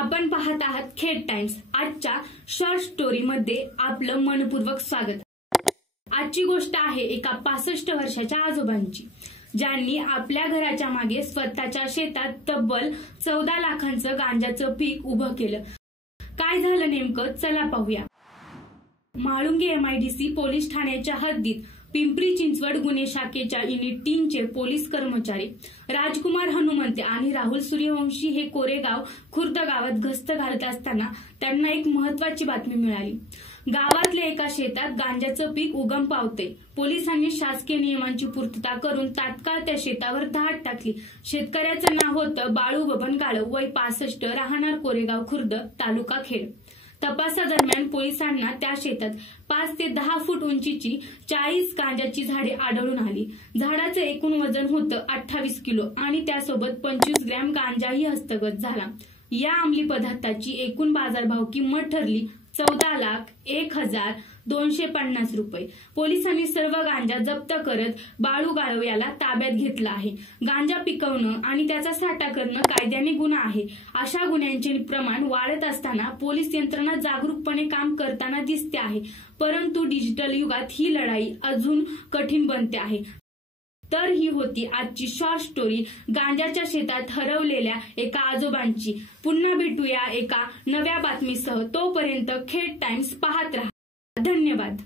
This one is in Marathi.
आपण पाहत आहात खेड टाइम्स। आजच्या शॉर्ट स्टोरी मध्ये आपलं मनपूर्वक स्वागत। आजची गोष्ट आहे एका 65 वर्षाच्या आजोबांची, ज्यांनी आपल्या घराच्या मागे स्वतःच्या शेतात तब्बल 14 लाखांचं गांजाचं पीक उभं केलं। काय झालं नेमकं, चला पाहूया। म्हाळुंगे MIDC पोलीस ठाण्याच्या हद्दीत पिंपरी चिंचवड गुन्हे शाखेच्या युनिट 3 चे पोलीस कर्मचारी राजकुमार हनुमंते आणि राहुल सूर्यवंशी हे कोरेगाव खुर्द गावात गस्त घालत असताना त्यांना एक महत्त्वाची बातमी मिळाली। गावातल्या एका शेतात गांजाचं पीक उगम पावते। पोलिसांनी शासकीय नियमांची पूर्तता करून तात्काळ त्या शेतावर धाड टाकली। शेतकऱ्याचं नाव होतं बाळू बबन गाळव, वय 65, राहणार कोरेगाव खुर्द, तालुका खेड। तपासादरम्यान पोलिसांना त्या शेतात 5 ते 10 फूट उंचीची 40 गांजाची झाडे आढळून आली। झाडाचं एकूण वजन होतं 28 किलो आणि त्यासोबत 25 ग्रॅम गांजाही हस्तगत झाला। या अंमली पदार्थाची एकूण बाजारभाव किंमत ठरली 14,01,250 रुपये। पोलिसांनी सर्व गांजा जप्त करत बाळू गाळव याला ताब्यात घेतलं आहे। गांजा पिकवणं आणि त्याचा साठा करणं कायद्याने गुन्हा आहे। अशा गुन्ह्यांचे प्रमाण वाढत असताना पोलीस यंत्रणा जागरूकपणे काम करताना दिसते आहे, परंतु डिजिटल युगात ही लढाई अजून कठीण बनते आहे। तर ही होती आजची शॉर्ट स्टोरी गांजाच्या शेतात हरवलेल्या एका आजोबांची। पुन्हा भेटूया एका नव्या बातमीसह। तोपर्यंत खेड टाइम्स पाहत रहा। धन्यवाद।